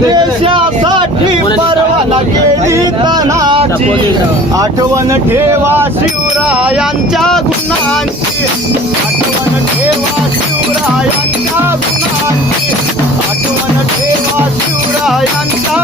देशासाठी परवाना केली तनाची. आठवण ठेवा शिवरायांच्या गुणांची. आठवण ठेवा शिवरायांच्या गुणांची. आठवण ठेवा शिवरायांच्या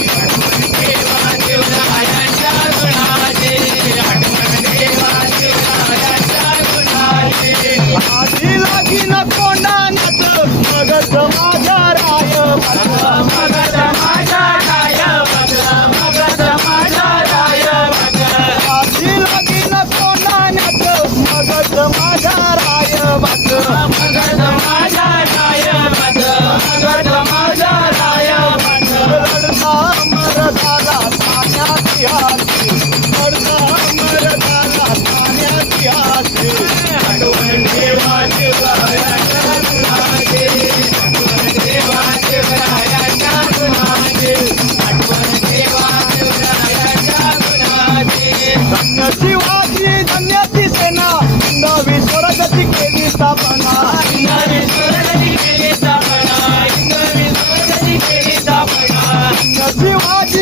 न कोणानाच मगच माझ्या राय मगच माझ्या राय मगच माझ्या राय आधी लागी न कोणानाच मगच माझ्या राय मगच माझ्या राय मगच माझ्या Brasil, adiante!